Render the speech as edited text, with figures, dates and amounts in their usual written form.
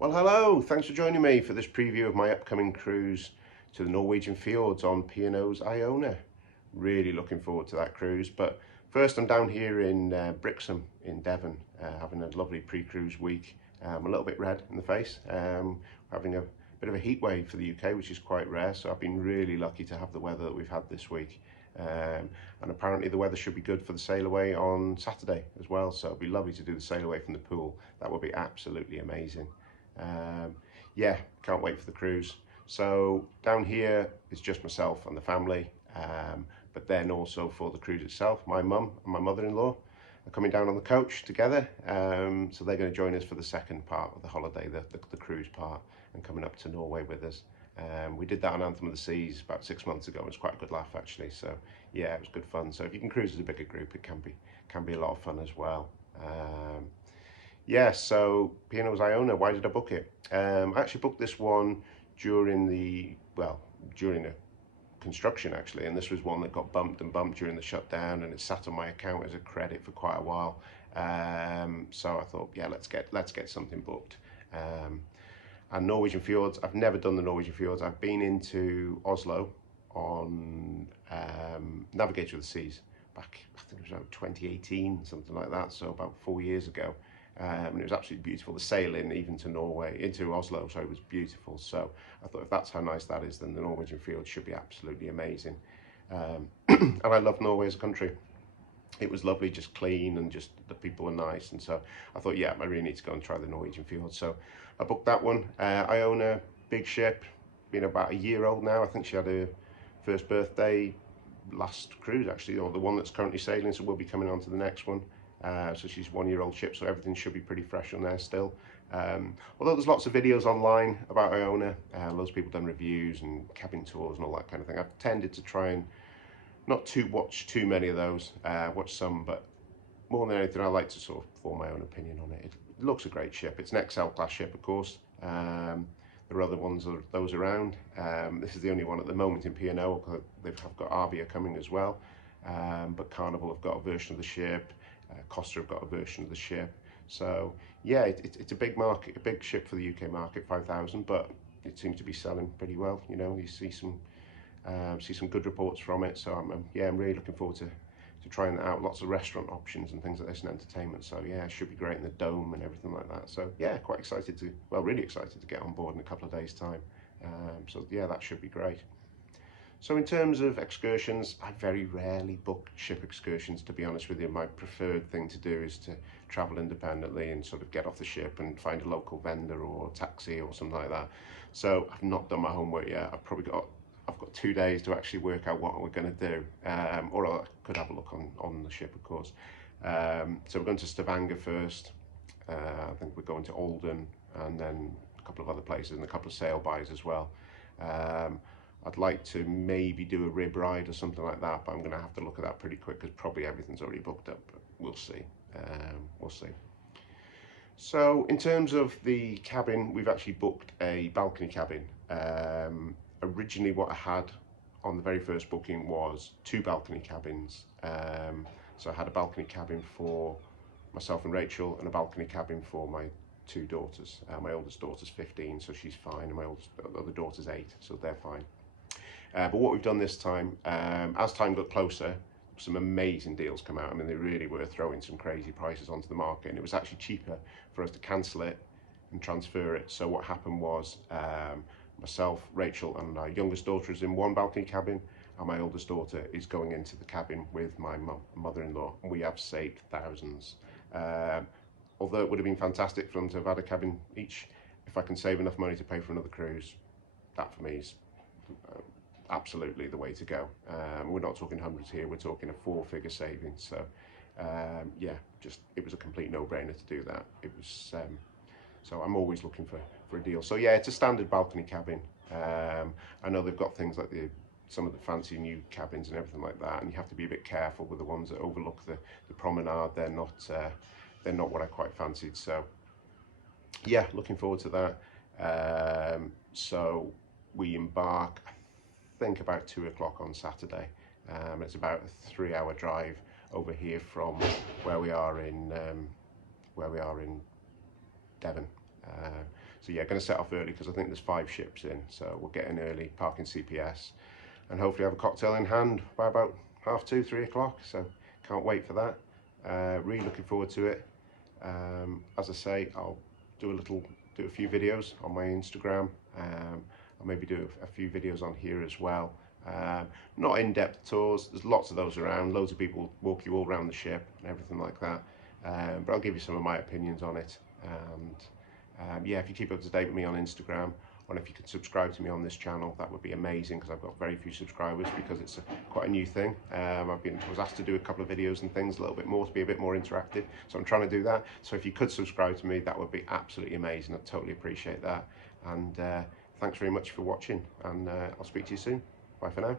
Well, hello, thanks for joining me for this preview of my upcoming cruise to the Norwegian Fjords on P&O's IONA. Really looking forward to that cruise, but first I'm down here in Brixham in Devon, having a lovely pre-cruise week. I'm a little bit red in the face, having a bit of a heat wave for the UK, which is quite rare, so I've been really lucky to have the weather that we've had this week. And apparently the weather should be good for the sail away on Saturday as well, so it'll be lovely to do the sail away from the pool. That will be absolutely amazing. Yeah, can't wait for the cruise. So down here it's just myself and the family, but then also for the cruise itself, my mum and my mother-in-law are coming down on the coach together, so they're going to join us for the second part of the holiday, the cruise part, and coming up to Norway with us. We did that on Anthem of the Seas about 6 months ago. It was quite a good laugh actually, so yeah, it was good fun. So if you can cruise as a bigger group, it can be a lot of fun as well. Yeah, so P&O's IONA, why did I book it? I actually booked this one during the construction actually, and this was one that got bumped during the shutdown, and it sat on my account as a credit for quite a while. So I thought, yeah, let's get something booked. And Norwegian Fjords, I've never done the Norwegian Fjords. I've been into Oslo on Navigator of the Seas back, I think it was about 2018, something like that, so about 4 years ago. And it was absolutely beautiful. The sailing even to Norway, into Oslo, sorry, was beautiful. So I thought if that's how nice that is, then the Norwegian Fjords should be absolutely amazing. And I love Norway as a country. It was lovely, just clean, and just the people are nice. And so I thought, yeah, I really need to go and try the Norwegian Fjords. So I booked that one. Iona, big ship, been about a year old now. I think she had her first birthday last cruise actually, or the one that's currently sailing, so we'll be coming on to the next one. So she's 1 year old ship, so everything should be pretty fresh on there still. Although there's lots of videos online about Iona, loads of people done reviews and cabin tours and all that kind of thing. I've tended to try and not to watch too many of those, watch some, but more than anything I like to sort of form my own opinion on it. It looks a great ship. It's an XL class ship, of course. There are other ones, those around. This is the only one at the moment in P&O. They've got Arvia coming as well, but Carnival have got a version of the ship. Costa have got a version of the ship. So yeah, it's a big market, a big ship for the UK market, 5,000, but it seems to be selling pretty well. You know, you see some good reports from it. So I'm really looking forward to trying that out. Lots of restaurant options and things like this and entertainment. So yeah, it should be great in the dome and everything like that. So yeah, really excited to get on board in a couple of days' time. So yeah, that should be great. So in terms of excursions, I very rarely book ship excursions, to be honest with you. My preferred thing to do is to travel independently and sort of get off the ship and find a local vendor or taxi or something like that. So I've not done my homework yet. I've got 2 days to actually work out what we're going to do, or I could have a look on the ship, of course. So we're going to Stavanger first. I think we're going to Olden, and then a couple of other places and a couple of sail buys as well. I'd like to maybe do a rib ride or something like that, but I'm going to have to look at that pretty quick because probably everything's already booked up, but we'll see. We'll see. So in terms of the cabin, we've actually booked a balcony cabin. Originally what I had on the very first booking was 2 balcony cabins. So I had a balcony cabin for myself and Rachel and a balcony cabin for my 2 daughters. My oldest daughter's 15, so she's fine, and my other daughter's 8, so they're fine. But what we've done this time, as time got closer, some amazing deals come out. I mean, they really were throwing some crazy prices onto the market, and it was actually cheaper for us to cancel it and transfer it. So what happened was myself, Rachel, and our youngest daughter is in one balcony cabin, and my oldest daughter is going into the cabin with my mother-in-law, and we have saved thousands. Although it would have been fantastic for them to have had a cabin each, if I can save enough money to pay for another cruise, that for me is absolutely the way to go. We're not talking hundreds here, we're talking a 4-figure savings. So yeah, it was a complete no-brainer to do that. It was so I'm always looking for a deal. So yeah, it's a standard balcony cabin. I know they've got things like some of the fancy new cabins and everything like that, and you have to be a bit careful with the ones that overlook the promenade. They're not what I quite fancied. So yeah, looking forward to that. So we embark, I think, about 2 o'clock on Saturday. It's about a 3-hour drive over here from where we are in Devon. So yeah, going to set off early because I think there's 5 ships in, so we'll get in early, park in CPS, and hopefully have a cocktail in hand by about 2:30, 3 o'clock. So can't wait for that. Really looking forward to it. As I say, I'll do a few videos on my Instagram. I'll maybe do a few videos on here as well. Not in-depth tours, there's lots of those around, loads of people walk you all around the ship and everything like that, but I'll give you some of my opinions on it. And yeah, if you keep up to date with me on Instagram, or if you could subscribe to me on this channel, that would be amazing, because I've got very few subscribers because it's quite a new thing. I was asked to do a couple of videos and things a little bit more, to be a bit more interactive, so I'm trying to do that. So if you could subscribe to me, that would be absolutely amazing. I'd totally appreciate that. And thanks very much for watching, and I'll speak to you soon. Bye for now.